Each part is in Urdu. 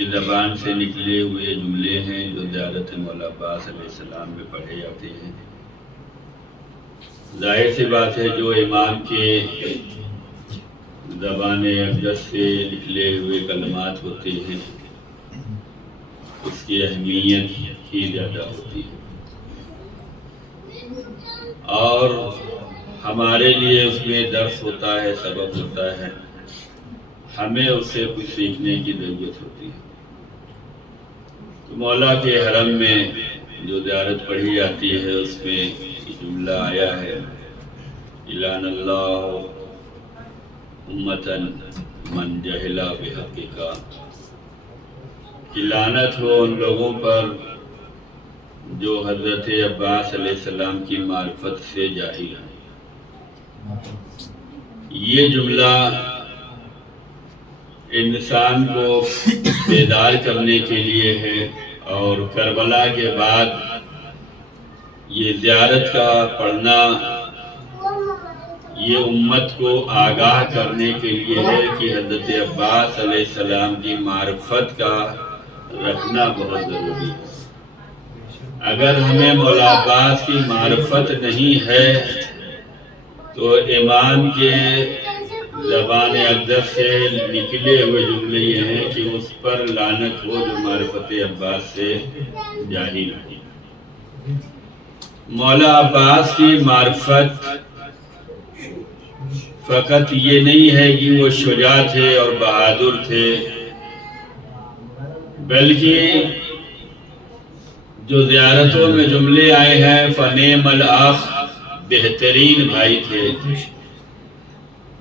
کی زبان سے نکلے ہوئے جملے ہیں جو زیارت مولا عباس علیہ السلام میں پڑھے جاتے ہیں۔ ظاہر سی بات ہے جو امام کے زبان اقدس سے نکلے ہوئے کلمات ہوتے ہیں اس کی اہمیت ہی زیادہ ہوتی ہے، اور ہمارے لیے اس میں درس ہوتا ہے، سبق ہوتا ہے، ہمیں اس سے کچھ سیکھنے کی ضرورت ہوتی ہے۔ تو مولا کے حرم میں جو زیارت پڑھی جاتی ہے اس میں یہ جملہ آیا ہے، اِلَانَ اللَّهُ اُمَّةً مَنْ جَهِلَ بِحَقِّكَ، کہ لعنت ہو ان لوگوں پر جو حضرت عباس علیہ السلام کی معرفت سے جاہل ہیں۔ یہ جملہ انسان کو بیدار کرنے کے لیے ہے، اور کربلا کے بعد یہ زیارت کا پڑھنا یہ امت کو آگاہ کرنے کے لیے ہے کہ حضرت عباس علیہ السلام کی معرفت کا رکھنا بہت ضروری ہے۔ اگر ہمیں مولا عباس کی معرفت نہیں ہے تو امام کے زبان اقدس سے نکلے ہوئے جملے یہ ہیں کہ اس پر لعنت ہو جو معرفت عباس سے جاہل ہے۔ مولا عباس کی معرفت فقط یہ نہیں ہے کہ وہ شجاع تھے اور بہادر تھے، بلکہ جو زیارتوں میں جملے آئے ہیں فَنِعْمَ الْأَخُ، بہترین بھائی تھے،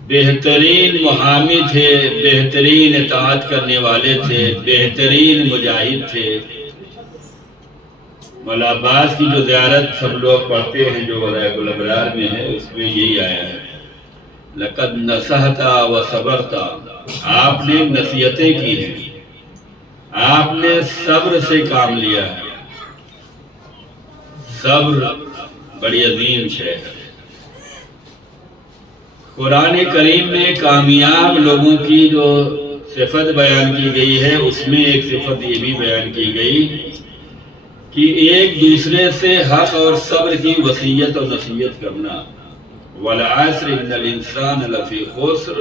بہترین محامی تھے، بہترین اطاعت کرنے والے تھے، بہترین مجاہد تھے۔ مولا عباس کی جو زیارت سب لوگ پڑھتے ہیں جو وضائح الابرار میں ہے اس میں یہی آیا ہے، لَقَدْ نَصَحْتَ وَصَبَرْتَ، آپ نے نصیحتیں کی ہیں، آپ نے صبر سے کام لیا ہے۔ صبر بڑی عظیم شے ہے۔ قرآن کریم میں کامیاب لوگوں کی جو صفت بیان کی گئی ہے اس میں ایک صفت یہ بھی بیان کی گئی کہ ایک دوسرے سے حق اور صبر کی وصیت اور نصیحت کرنا۔ وَالْعَصْرِ إِنَّ الْإِنسَانَ لَفِي خُسْرٍ،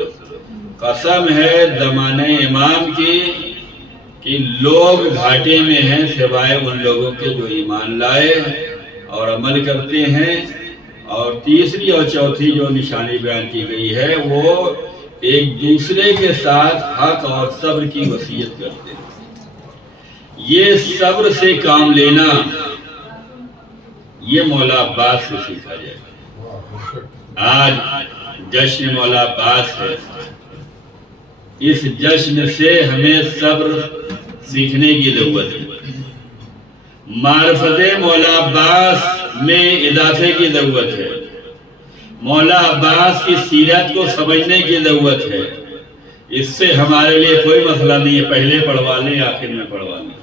قسم ہے زمانہ امام کی کہ لوگ گھاٹے میں ہیں سوائے ان لوگوں کے جو ایمان لائے اور عمل کرتے ہیں۔ اور تیسری اور چوتھی جو نشانی بیان کی گئی ہے وہ ایک دوسرے کے ساتھ حق اور صبر کی وصیت کرتے ہیں۔ یہ صبر سے کام لینا یہ مولا عباس سے سیکھا جائے۔ آج جشن مولا عباس ہے، اس جشن سے ہمیں صبر سیکھنے کی ضرورت ہے، معرفت مولا عباس میں اضافے کی ضرورت ہے، مولا عباس کی سیرت کو سمجھنے کی ضرورت ہے۔ اس سے ہمارے لیے کوئی مسئلہ نہیں ہے پہلے پڑھوا لیں آخر میں پڑھوا لیں۔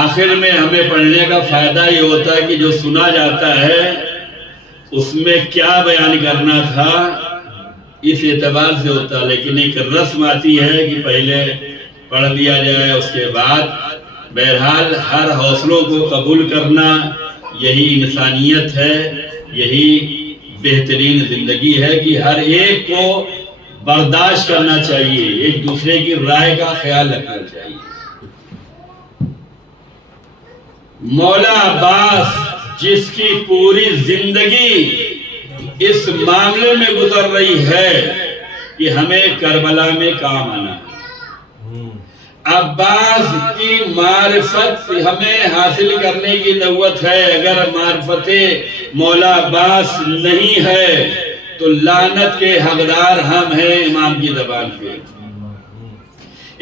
آخر میں ہمیں پڑھنے کا فائدہ یہ ہوتا ہے کہ جو سنا جاتا ہے اس میں کیا بیان کرنا تھا اس اعتبار سے ہوتا، لیکن ایک رسم آتی ہے کہ پہلے پڑھ لیا جائے اس کے بعد۔ بہرحال ہر حوصلوں کو قبول کرنا یہی انسانیت ہے، یہی بہترین زندگی ہے کہ ہر ایک کو برداشت کرنا چاہیے، ایک دوسرے کی رائے کا خیال رکھنا چاہیے۔ مولا عباس جس کی پوری زندگی اس معاملے میں گزر رہی ہے کہ ہمیں کربلا میں کام آنا ہے، عباس کی معرفت ہمیں حاصل کرنے کی ضرورت ہے۔ اگر معرفت مولا عباس نہیں ہے تو لعنت کے حقدار ہم ہیں امام کی زبان پہ۔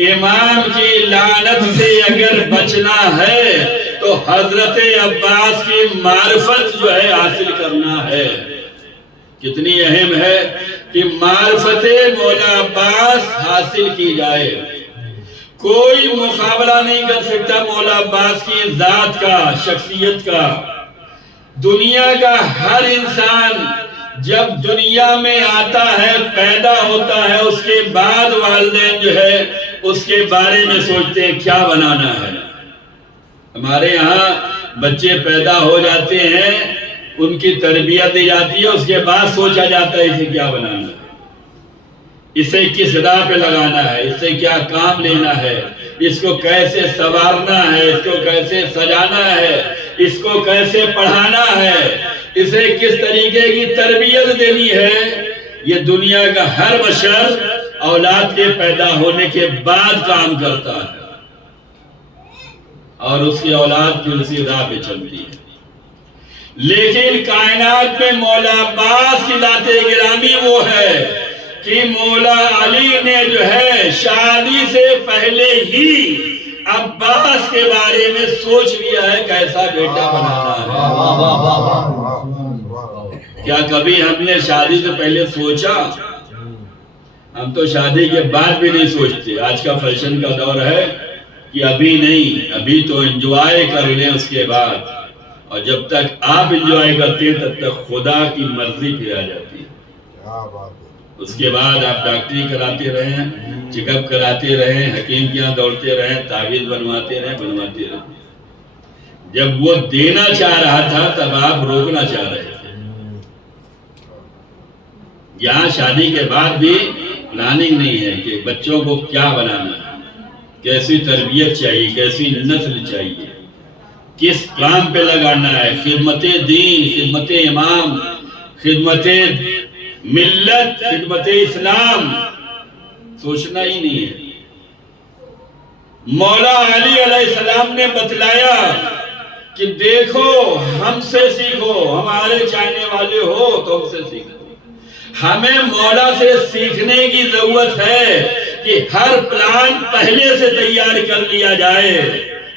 امام کی لعنت سے اگر بچنا ہے تو حضرت عباس کی معرفت جو ہے حاصل کرنا ہے۔ کتنی اہم ہے کہ معرفت مولا عباس حاصل کی جائے۔ کوئی مقابلہ نہیں کر سکتا مولا عباس کی ذات کا، شخصیت کا۔ دنیا کا ہر انسان جب دنیا میں آتا ہے، پیدا ہوتا ہے، اس کے بعد والدین جو ہے اس کے بارے میں سوچتے ہیں کیا بنانا ہے. ہمارے یہاں بچے پیدا ہو جاتے ہیں، ان کی تربیت دی جاتی ہے، اس کے بعد سوچا جاتا ہے اسے کیا بنانا ہے، اسے کس راہ پہ لگانا ہے، اس سے کیا کام لینا ہے، اس کو کیسے سنوارنا ہے، اس کو کیسے سجانا ہے، اس کو کیسے پڑھانا ہے، اسے کس طریقے کی تربیت دینی ہے. یہ دنیا کا ہر بشر اولاد کے پیدا ہونے کے بعد کام کرتا ہے اور اس کی اولاد کی اسی راہ پہ چلتی ہے. لیکن کائنات میں مولا عباس کی ذات گرامی وہ ہے کہ مولا علی نے جو ہے شادی سے پہلے ہی عباس کے بارے میں سوچ لیا ہے کیسا بیٹا بنانا ہے. کیا کبھی ہم نے شادی سے پہلے سوچا؟ ہم تو شادی کے بعد بھی نہیں سوچتے. آج کا فیشن کا دور ہے کہ ابھی نہیں، ابھی تو انجوائے کر لیں اس کے بعد، اور جب تک آپ انجوائے کرتے ہیں تب تک خدا کی مرضی پھر آ جاتی ہے. اس کے بعد آپ ڈاکٹری کراتے رہیں، چیک اپ کراتے رہیں، حکیم کے یہاں دوڑتے رہیں، تعویذ بنواتے رہیں. جب وہ دینا چاہ رہا تھا تب آپ روکنا چاہ رہے تھے. یہاں شادی کے بعد بھی پلاننگ نہیں ہے کہ بچوں کو کیا بنانا ہے، کیسی تربیت چاہیے، کیسی نسل چاہیے، کس کام پہ لگانا ہے، خدمت دین، خدمت امام، خدمت ملت، خدمت اسلام، سوچنا ہی نہیں ہے. مولا علی علیہ السلام نے بتلایا کہ دیکھو ہم سے سیکھو، ہمارے چاہنے والے ہو تو ہم سے سیکھو. ہمیں مولا سے سیکھنے کی ضرورت ہے کہ ہر پلان پہلے سے تیار کر لیا جائے.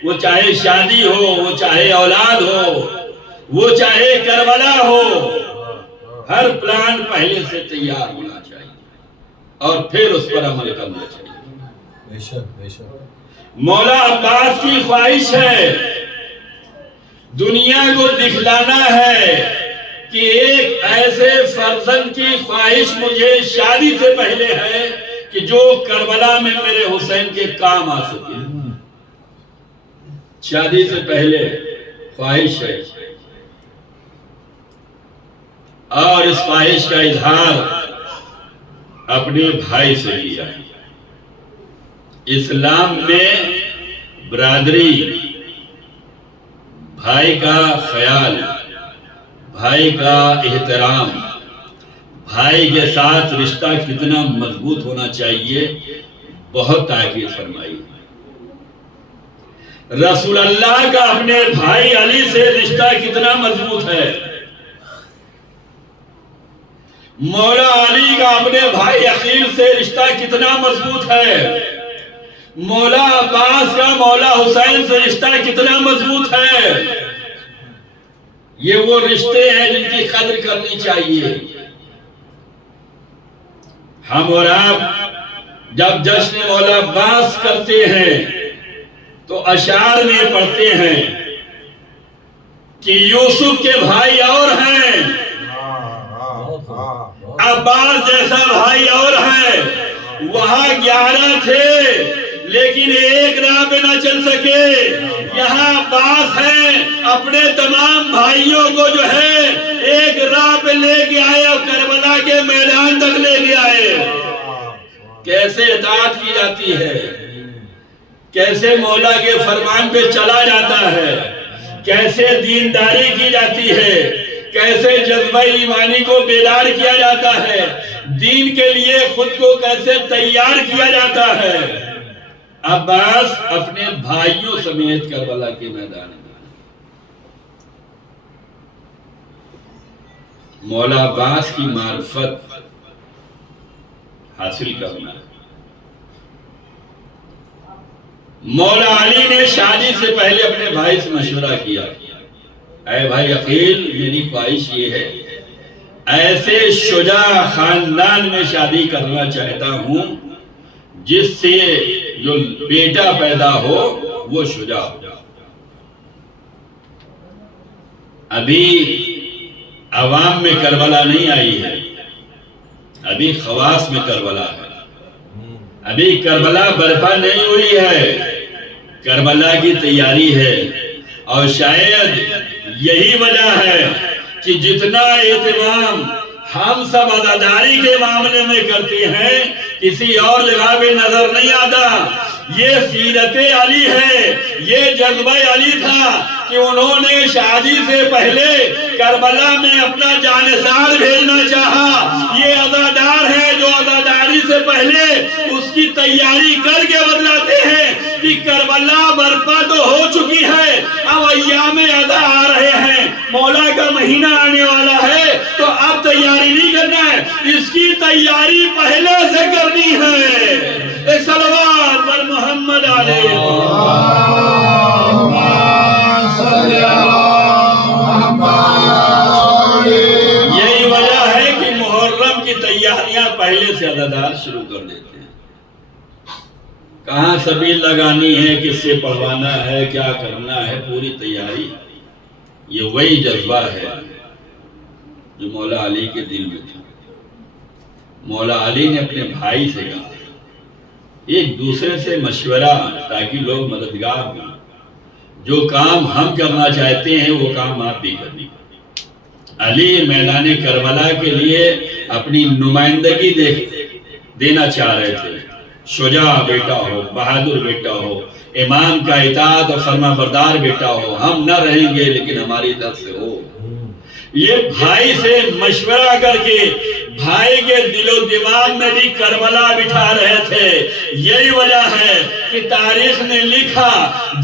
وہ چاہے شادی ہو، وہ چاہے اولاد ہو، وہ چاہے کربلا ہو، ہر پلان پہلے سے تیار ہونا چاہیے اور پھر اس پر عمل کرنا چاہیے. مولا عباس کی خواہش ہے، دنیا کو دکھلانا ہے کہ ایک ایسے فرزند کی خواہش مجھے شادی سے پہلے ہے کہ جو کربلا میں میرے حسین کے کام آ سکے. شادی سے پہلے خواہش ہے، اور اس خواہش کا اظہار اپنے بھائی سے کیا. اسلام میں برادری، بھائی کا خیال، بھائی کا احترام، بھائی کے ساتھ رشتہ کتنا مضبوط ہونا چاہیے، بہت تاکید فرمائی. رسول اللہ کا اپنے بھائی علی سے رشتہ کتنا مضبوط ہے، مولا علی کا اپنے بھائی عقیل سے رشتہ کتنا مضبوط ہے، مولا عباس کا مولا حسین سے رشتہ کتنا مضبوط ہے. یہ وہ رشتے ہیں جن کی قدر کرنی چاہیے. ہم اور آپ جب جشن مولا عباس کرتے ہیں تو اشعار میں پڑھتے ہیں کہ یوسف کے بھائی اور ہیں، عباس جیسا بھائی اور ہے. وہاں 11 تھے لیکن ایک راہ پہ نہ چل سکے. یہاں عباس ہیں، اپنے تمام بھائیوں کو جو ہے ایک راہ پہ لے کے آئے اور کربلا کے میدان تک لے کے آئے. کیسے اطاعت کی جاتی ہے، کیسے مولا کے فرمان پہ چلا جاتا ہے، کیسے دینداری کی جاتی ہے، کیسے جذبہ ایمانی کو بیدار کیا جاتا ہے، دین کے لیے خود کو کیسے تیار کیا جاتا ہے. عباس اپنے بھائیوں سمیت کربلا کے میدان میں. مولا عباس کی معرفت حاصل کرنا. مولا علی نے شادی سے پہلے اپنے بھائی سے مشورہ کیا، اے بھائی عقیل، میری خواہش یہ ہے ایسے شجاع خاندان میں شادی کرنا چاہتا ہوں جس سے جو بیٹا پیدا ہو وہ شجاع ہو. ابھی عوام میں کربلا نہیں آئی ہے، ابھی خواص میں کربلا ہے. ابھی کربلا برپا نہیں ہوئی ہے، کربلا کی تیاری ہے، اور شاید یہی وجہ ہے کہ جتنا اہتمام ہم سب عزاداری کے معاملے میں کرتے ہیں کسی اور جگہ پہ نظر نہیں آتا۔ یہ سیرت علی ہے، یہ جذبہ علی تھا کہ انہوں نے شادی سے پہلے کربلا میں اپنا جانثار بھیجنا چاہا۔ یہ عزادار ہے جو عزاداری سے پہلے اس کی تیاری کر کے بدلاتے ہیں کہ کربلا برپا تو ہو چکی ہے، اب ایام عزا آ رہے ہیں، مولا کا مہینہ آنے والا ہے، تو اب تیاری نہیں کرنا ہے، اس کی تیاری پہلے سے کرنی ہے۔ ایک صلوات پر محمد علیہ یہی وجہ ہے کہ محرم کی تیاریاں پہلے سے عزادار شروع کر دیتے ہیں۔ کہاں سبیل لگانی ہے، کس سے پڑھوانا ہے، کیا کرنا ہے، پوری تیاری۔ یہ وہی جذبہ ہے جو مولا علی کے دل میں تھا۔ مولا علی نے اپنے بھائی سے کہا ایک دوسرے سے مشورہ تاکہ لوگ مددگار ہوں، جو کام ہم کرنا چاہتے ہیں وہ کام آپ بھی کریں۔ علی میدان کربلا کے لیے اپنی نمائندگی دینا چاہ رہے تھے۔ شجاع بیٹا ہو، بہادر بیٹا ہو، امام کا اطاعت اور فرما بردار بیٹا ہو، ہم نہ رہیں گے لیکن ہماری طرف سے ہو۔ یہ بھائی سے مشورہ کر کے بھائی کے دل و دماغ میں بھی کربلا بٹھا رہے تھے۔ یہی وجہ ہے کہ تاریخ نے لکھا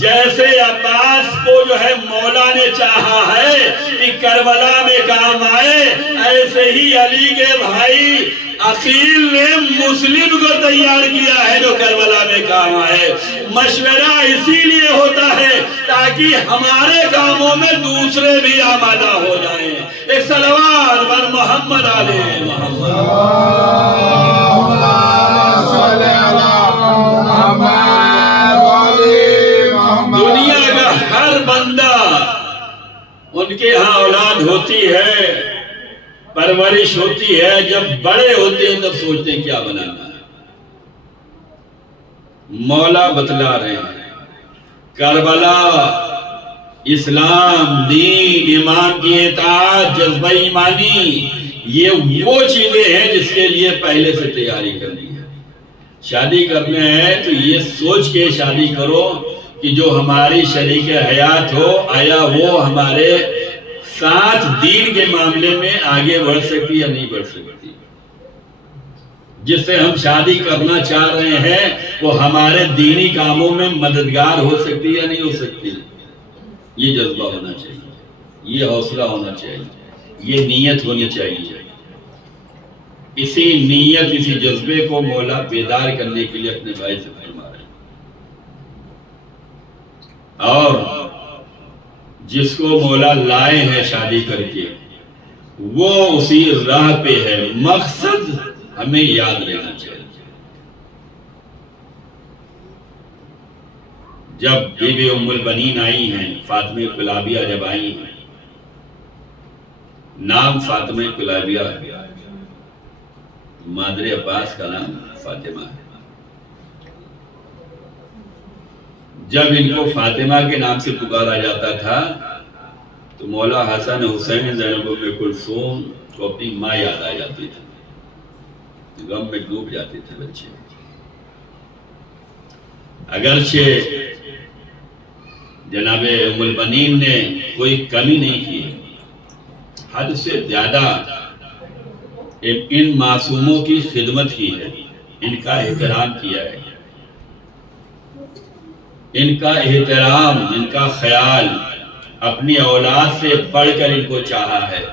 جیسے عباس کو جو ہے مولا نے چاہا ہے کہ کربلا میں کام آئے، ایسے ہی علی کے بھائی عقیل نے مسلم کو تیار کیا ہے جو کربلا میں کام آئے۔ مشورہ اسی لیے ہوتا ہے تاکہ ہمارے کاموں میں دوسرے بھی آمادہ ہو جائیں۔ ایک صلوات بر محمد علیہ محمد۔ دنیا کا ہر بندہ ان کے ہاں اولاد ہوتی ہے، پرورش ہوتی ہے، جب بڑے ہوتے ہیں تب سوچتے ہیں کیا بنانا ہے۔ مولا بتلا رہے ہیں کربلا اسلام، دین، امام کی اطاعت، جذبہ ایمانی، یہ وہ چیزیں ہیں جس کے لیے پہلے سے تیاری کرنی ہے۔ شادی کرنے ہے تو یہ سوچ کے شادی کرو کہ جو ہماری شریک حیات ہو آیا وہ ہمارے ساتھ دین کے معاملے میں آگے بڑھ سکتی یا نہیں بڑھ سکتی۔ جس سے ہم شادی کرنا چاہ رہے ہیں وہ ہمارے دینی کاموں میں مددگار ہو سکتی یا نہیں ہو سکتی۔ یہ جذبہ ہونا چاہیے، یہ حوصلہ ہونا چاہیے، یہ نیت ہونی چاہیے۔ اسی نیت، اسی جذبے کو مولا بیدار کرنے کے لیے اپنے بھائی سے فرما رہے ہیں۔ اور جس کو مولا لائے ہیں شادی کر کے وہ اسی راہ پہ ہے، مقصد ہمیں یاد رہنا چاہیے۔ جب بی بی ام البنین آئی ہیں، فاطمہ کلابیہ جب آئی ہیں، نام فاطمہ کلابیہ ہے، مادر عباس کا نام فاطمہ ہے۔ جب ان کو فاطمہ کے نام سے پکارا جاتا تھا تو مولا حسن حسین زینب ام کلثوم کو اپنی ماں یاد آ جاتی تھی، غم میں ڈوب جاتے تھے بچے۔ اگرچہ جناب ام البنین نے کوئی کمی نہیں کی، حد سے زیادہ ان معصوموں کی خدمت کی ہے، ان کا احترام کیا ہے، ان کا احترام، ان کا خیال اپنی اولاد سے بڑھ کر ان کو چاہا ہے،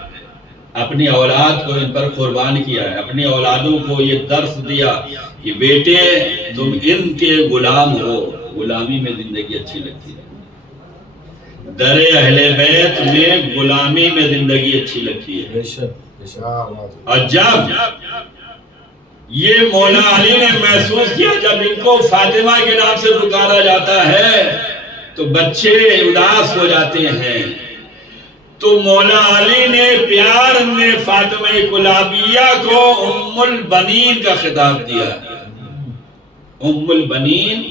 اپنی اولاد کو ان پر قربان کیا ہے، اپنی اولادوں کو یہ درس دیا کہ بیٹے تم ان کے غلام ہو۔ غلامی میں زندگی اچھی لگتی ہے، در اہل بیت میں غلامی میں زندگی اچھی لگتی ہے۔ اور جب یہ مولا علی نے محسوس کیا جب ان کو فاطمہ کے نام سے پکارا جاتا ہے تو بچے اداس ہو جاتے ہیں، تو مولا علی نے پیار میں فاطمہ کلابیہ کو ام البنین کا خطاب دیا۔ ام البنین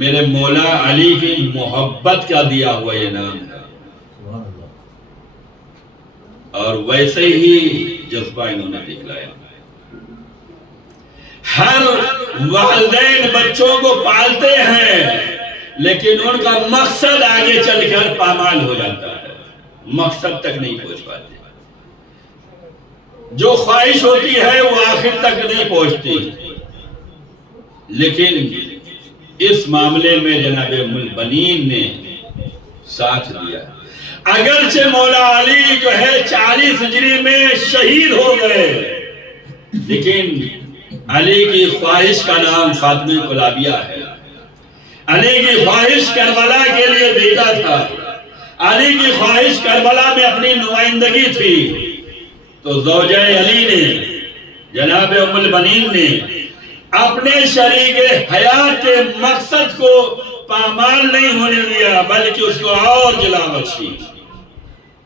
میرے مولا علی کی محبت کا دیا ہوا یہ نام ہے، اور ویسے ہی جذبہ انہوں نے دکھلایا۔ ہر والدین بچوں کو پالتے ہیں لیکن ان کا مقصد آگے چل کر پامال ہو جاتا ہے، مقصد تک نہیں پہنچ پاتے، جو خواہش ہوتی ہے وہ آخر تک نہیں پہنچتی۔ لیکن اس معاملے میں جناب ام البنین نے ساتھ دیا۔ اگرچہ مولا علی جو ہے 40 ہجری میں شہید ہو گئے، لیکن علی کی خواہش کا نام فاطمہ کلابیہ ہے۔ علی کی خواہش کربلا کے لیے بھیجا تھا، علی کی خواہش کربلا میں اپنی نمائندگی تھی، تو زوجہ علی نے جناب ام البنین نے اپنے شریک حیات کے مقصد کو پامال نہیں ہونے دیا، بلکہ اس کو اور جلا بخشی،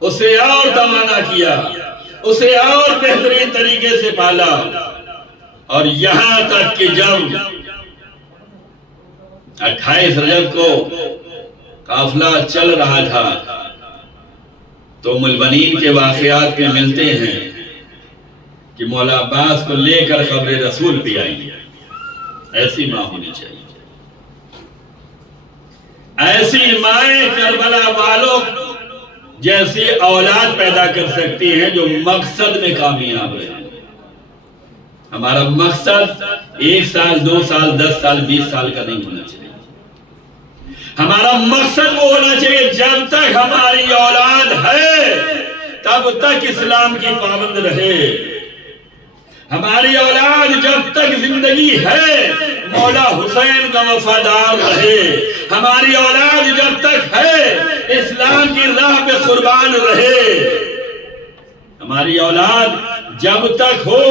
اسے اور توانا کیا، اسے اور بہترین طریقے سے پالا، اور یہاں تک کہ جب 28 رجب کو قافلہ چل رہا تھا تو ام البنین کے واقعات میں ملتے ہیں کہ مولا عباس کو لے کر قبر رسول پہ آئی۔ ایسی ماں ہونی چاہیے، ایسی مائیں کربلا والوں جیسی اولاد پیدا کر سکتی ہیں جو مقصد میں کامیاب رہے۔ ہمارا مقصد 1 سال 2 سال 10 سال 20 سال کا نہیں ہونا چاہیے، ہمارا مقصد وہ ہونا چاہیے جب تک ہماری اولاد ہے تب تک اسلام کی پابند رہے، ہماری اولاد جب تک زندگی ہے مولا حسین کا وفادار رہے، ہماری اولاد جب تک ہے اسلام کی راہ پہ قربان رہے، ہماری اولاد جب تک ہو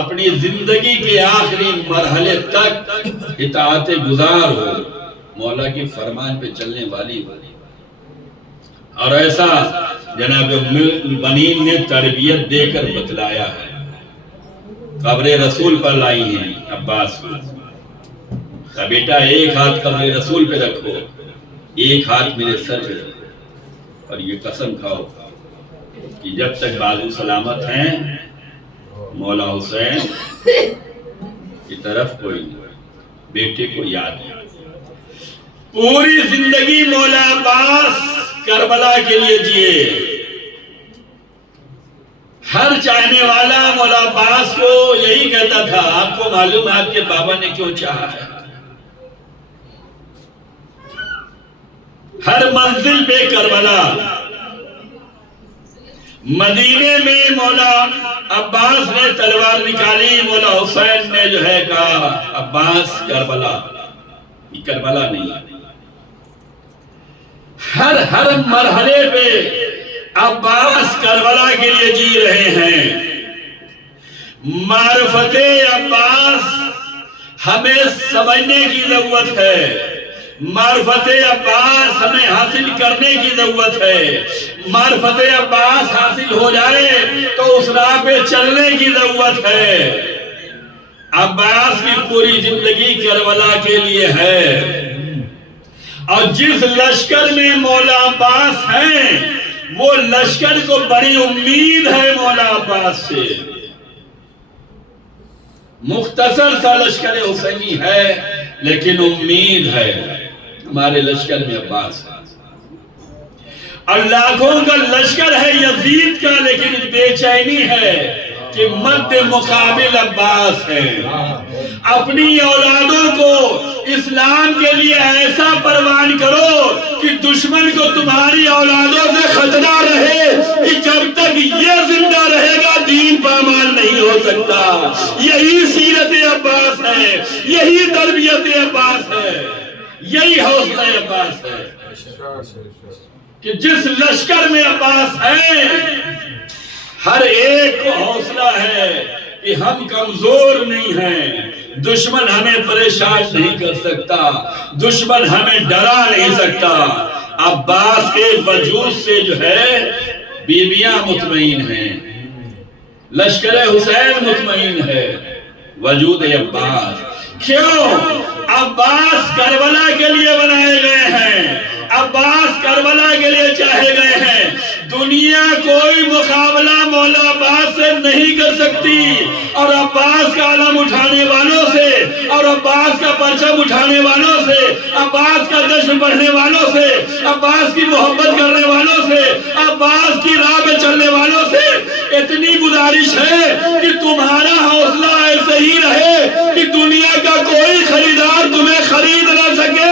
اپنی زندگی کے آخری مرحلے تک اطاعت گزار ہو، مولا کی فرمان پہ چلنے والی ہو۔ اور ایسا جناب ام البنین نے تربیت دے کر بتلایا ہے۔ قبر رسول پر لائی ہیں عباس کو، کہا بیٹا ایک ہاتھ قبر رسول پہ رکھو، ایک ہاتھ میرے سر پہ رکھو، اور یہ قسم کھاؤ کہ جب تک بازو سلامت ہیں مولا حسین کی طرف کوئی نہیں، بیٹے کو یاد ہے۔ پوری زندگی مولا عباس کربلا کے لیے جیے۔ ہر چاہنے والا مولا عباس کو یہی کہتا تھا، آپ کو معلوم ہے آپ کے بابا نے کیوں چاہا ہے؟ ہر منزل پہ کربلا، مدینے میں مولا عباس نے تلوار نکالی، مولا حسین نے جو ہے کہا عباس کربلا، یہ کربلا نہیں۔ ہر مرحلے پہ عباس کربلا کے لیے جی رہے ہیں۔ معرفت عباس ہمیں سمجھنے کی ضرورت ہے، معرفت عباس ہمیں حاصل کرنے کی ضرورت ہے۔ معرفت عباس حاصل ہو جائے تو اس راہ پہ چلنے کی ضرورت ہے۔ عباس کی پوری زندگی کربلا کے لیے ہے، اور جس لشکر میں مولا عباس ہیں وہ لشکر کو بڑی امید ہے مولا عباس سے۔ مختصر سا لشکر حسینی ہے لیکن امید ہے ہمارے لشکر میں عباس ہے، اور لاکھوں کا لشکر ہے یزید کا، لیکن بے چینی ہے کہ مد مقابل عباس ہے۔ اپنی اولادوں کو اسلام کے لیے ایسا پروان کرو کہ دشمن کو تمہاری اولادوں سے خطرہ رہے کہ جب تک یہ زندہ رہے گا دین پامال نہیں ہو سکتا۔ یہی سیرت عباس ہے، یہی تربیت عباس ہے، یہی حوصلہ عباس ہے کہ جس لشکر میں عباس ہے ہر ایک کو حوصلہ ہے کہ ہم کمزور نہیں ہیں، دشمن ہمیں پریشان نہیں کر سکتا، دشمن ہمیں ڈرا نہیں سکتا۔ عباس کے وجود سے جو ہے بیویاں مطمئن ہیں، لشکر حسین مطمئن ہے، وجود عباس۔ کیوں؟ عباس کربلا کے لیے بنائے گئے ہیں، عباس کربلا کے لیے چاہے گئے ہیں۔ دنیا کوئی مقابلہ مولا عباس سے نہیں کر سکتی، اور عباس کا علم اٹھانے والوں سے، اور عباس کا پرچم اٹھانے والوں سے، عباس کا جشن پڑھنے والوں سے، عباس کی محبت کرنے والوں سے، عباس کی راہ پہ چلنے والوں سے اتنی گزارش ہے کہ تمہارا حوصلہ ایسے ہی رہے کہ دنیا کا کوئی خریدار تمہیں خرید نہ سکے۔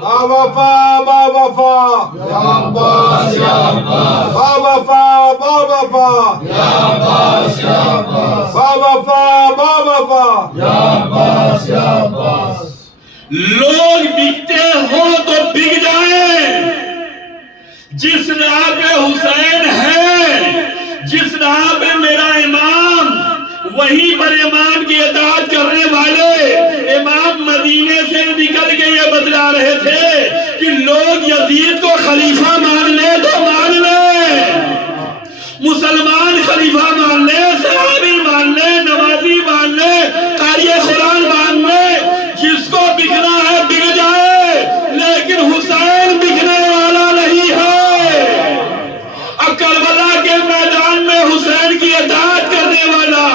با وفا با وفا یا عباس یا عباس، با وفا با وفا یا عباس یا عباس، با وفا با وفا یا عباس یا عباس۔ لوگ بکتے ہوں تو بک جائیں، جس راہ پہ حسین ہے، جس راہ پہ میرا امام، وہیں پر امام کی اطاعت کرنے والے امام مدینے سے نکل کے یہ بتلا رہے تھے کہ لوگ یزید کو خلیفہ مان لے تو مان لے، مسلمان خلیفہ مان لے، صحابی مان لے، نمازی مان لے، قاری قرآن مان لے، جس کو بکنا ہے بک جائے، لیکن حسین بکنے والا نہیں ہے۔ اب کربلا کے میدان میں حسین کی اطاعت کرنے والا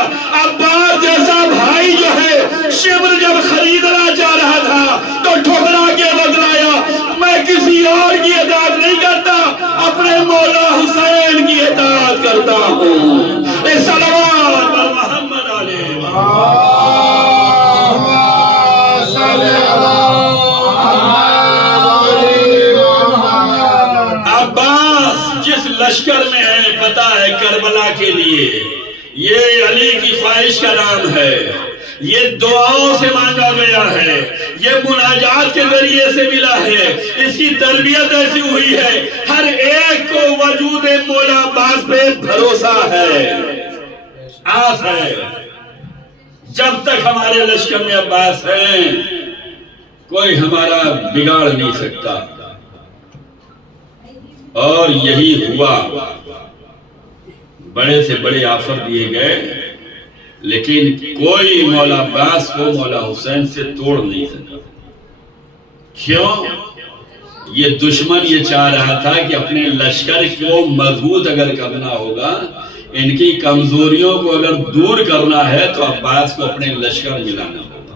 عباس جیسا بھائی جو ہے، شبر جب خریدنا چاہ رہا تھا تو ٹھکرا کے بتلایا، میں کسی اور کی اطاعت نہیں کرتا، اپنے مولا حسین کی اطاعت کرتا ہوں۔ صلوات بر محمد علیہ عباس جس لشکر میں ہے، پتا ہے کربلا کے لیے یہ علی کی خواہش کا نام ہے، یہ دعاؤں سے مانگا گیا ہے، یہ مناجات کے ذریعے سے ملا ہے، اس کی تربیت ایسی ہوئی ہے، ہر ایک کو وجود مولا عباس پہ بھروسہ ہے، آس ہے۔ جب تک ہمارے لشکر میں عباس ہیں، کوئی ہمارا بگاڑ نہیں سکتا، اور یہی ہوا۔ بڑے سے بڑے آفر دیے گئے، لیکن کوئی مولا عباس کو مولا حسین سے توڑ نہیں سکا۔ کیوں؟ یہ دشمن یہ چاہ رہا تھا کہ اپنے لشکر کو مضبوط اگر کرنا ہوگا، ان کی کمزوریوں کو اگر دور کرنا ہے تو عباس کو اپنے لشکر ملانا ہوگا۔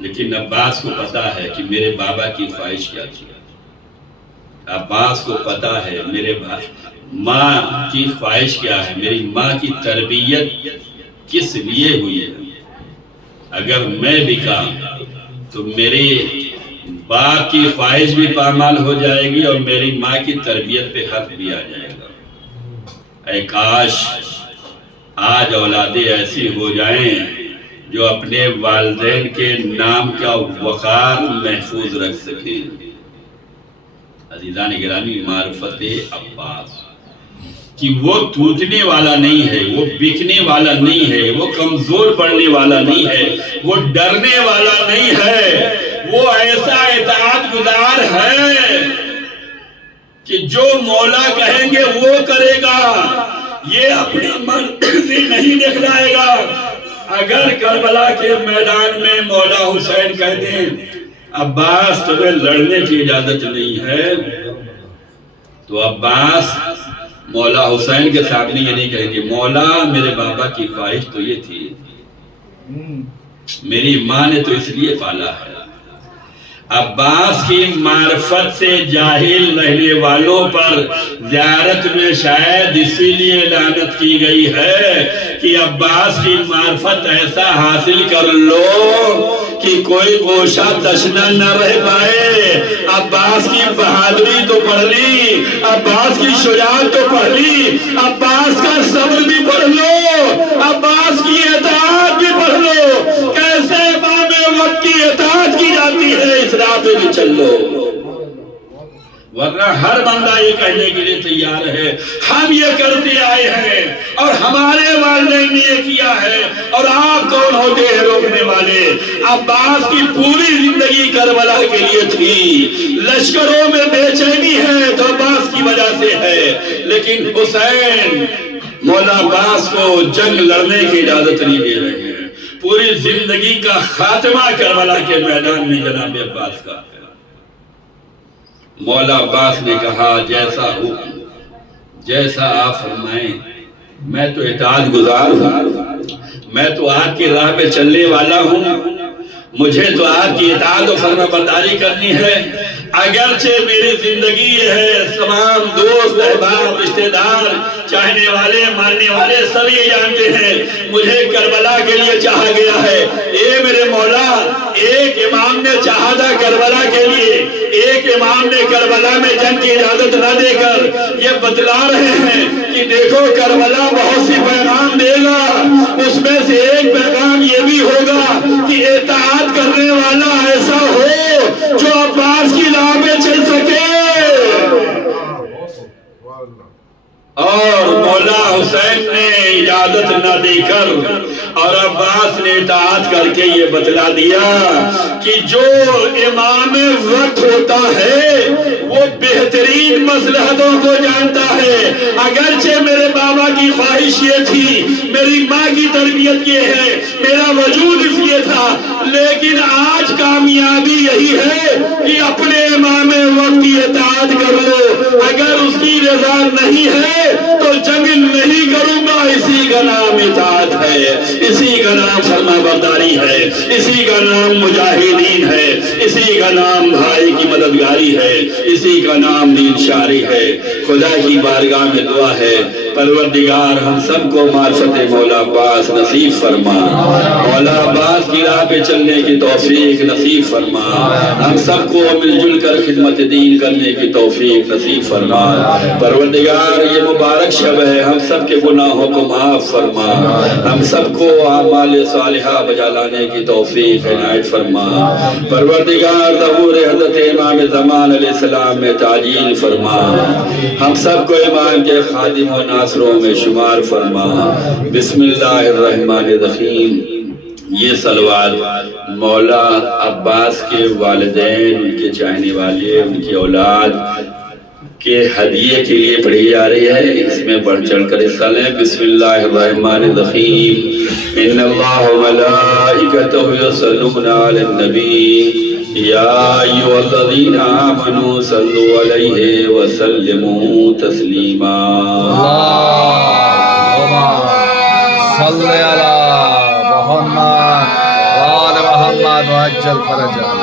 لیکن عباس کو پتا ہے کہ میرے بابا کی خواہش کیا تھی، عباس کو پتا ہے میرے ماں کی خواہش کیا ہے، میری ماں کی تربیت کس لیے ہوئی ہے۔ اگر میں بکا تو میرے باپ کی خواہش بھی پامال ہو جائے گی، اور میری ماں کی تربیت پہ حق بھی آ جائے گا۔ اے کاش آج اولادیں ایسی ہو جائیں جو اپنے والدین کے نام کا وقار محفوظ رکھ سکیں۔ عزیزان گرامی، معرفت عباس کہ وہ ٹوٹنے والا نہیں ہے، وہ بکنے والا نہیں ہے، وہ کمزور پڑنے والا نہیں ہے، وہ ڈرنے والا نہیں ہے، وہ ایسا اطاعت گزار ہے کہ جو مولا کہیں گے وہ کرے گا، یہ اپنی مرضی نہیں دکھلائے گا۔ اگر کربلا کے میدان میں مولا حسین کہہ دیں عباس تمہیں لڑنے کی اجازت نہیں ہے، تو عباس مولا حسین کے سامنے یہ نہیں کہیں گے مولا میرے بابا کی خواہش تو یہ تھی، میری ماں نے تو اس لیے پالا ہے۔ عباس کی معرفت سے جاہل رہنے والوں پر زیارت میں شاید اسی لیے لعنت کی گئی ہے کہ عباس کی معرفت ایسا حاصل کر لو کہ کوئی گوشہ تشنہ نہ رہ پائے۔ عباس کی بہادری تو پڑھ لی، عباس کی شجاعت تو پڑھ لی، عباس کا صبر بھی پڑھ لو، عباس کی اطاعت بھی پڑھ لو، کیسے امام وقت کی اطاعت کی جاتی ہے اس راہ پہ بھی چل لو۔ ورنہ ہر بندہ یہ کہنے کے لیے تیار ہے ہم یہ کرتے آئے ہیں اور ہمارے والدین نے یہ کیا ہے، اور آپ کون ہوتے ہیں روکنے والے؟ عباس کی پوری زندگی کربلا کے لیے تھی، لشکروں میں بے چینی ہے تو عباس کی وجہ سے ہے، لیکن حسین مولا عباس کو جنگ لڑنے کی اجازت نہیں دے رہے ہیں، پوری زندگی کا خاتمہ کربلا کے میدان میں جناب عباس کا ہے۔ مولا عباس نے کہا جیسا حکم، جیسا آپ فرمائیں، میں تو اطاعت گزار ہوں، میں تو آپ کی راہ پہ چلنے والا ہوں، مجھے تو آپ کی اطاعت و فرما برداری کرنی ہے۔ اگرچہ میری زندگی یہ ہے، تمام دوست احباب رشتہ دار چاہنے والے ماننے والے سب یہ جانتے ہیں مجھے کربلا کے لیے چاہا گیا ہے۔ اے میرے مولا، ایک امام نے چاہا تھا کربلا کے لیے، ایک امام نے کربلا میں جنگ کی اجازت نہ دے کر یہ بتلا رہے ہیں کہ دیکھو کربلا بہت سی پیغام دے گا، اس میں سے ایک پیغام یہ بھی ہوگا کہ اطاعت کرنے والا ایسا ہو جو عباس کی راہ پہ چل سکے۔ اور مولا حسین نے اجازت نہ دے کر اور عباس نے اطاعت کر کے یہ بتلا دیا کہ جو امام وقت ہوتا ہے وہ بہترین مصلحتوں کو جانتا ہے۔ اگرچہ میرے بابا کی خواہش یہ تھی، میری ماں کی تربیت یہ ہے، میرا وجود اس لیے تھا، لیکن آج کامیابی یہی ہے کہ اپنے امام وقت کی اطاعت کر لو، اگر اس کی رضا نہیں ہے تو جنگ نہیں کروں گا۔ اسی کا نام اطاعت ہے، اسی کا نام فرما برداری ہے، اسی کا نام مجاہدین ہے، اسی کا نام بھائی کی مددگاری ہے، اسی کا نام دین شاری ہے۔ خدا کی بارگاہ میں دعا ہے پروردگار ہم سب کو معرفت مولا عباس نصیب فرما، مولا عباس کی راہ پہ چلنے کی توفیق نصیب فرما، ہم سب کو مل جل کر خدمت دین کرنے کی توفیق نصیب فرما۔ پروردگار یہ مبارک شب ہے، ہم سب کے گناہوں کو معاف فرما، ہم سب کو اعمال صالحہ بجا لانے کی توفیق عنایت فرما۔ پروردگار ظہور حضرت امام زمان علیہ السلام میں تعجیل فرما، ہم سب کو امام کے خادم و ناصروں میں شمار فرما۔ بسم اللہ الرحمن الرحیم۔ یہ صلوات مولا عباس کے والدین، ان کے چاہنے والے، ان کی اولاد کے ہدیے کے لیے پڑھی جا رہی ہے، اس میں بڑھ چڑھ کر حصہ لیں۔ بسم اللہ الرحمن الرحیم۔ ان اللہ وملائکتہ یصلون علی النبی یا ایھا الذین آمنوا صلوا علیہ وسلموا تسلیما۔ صلی علی محمد وآل محمد وعجل فرجہ۔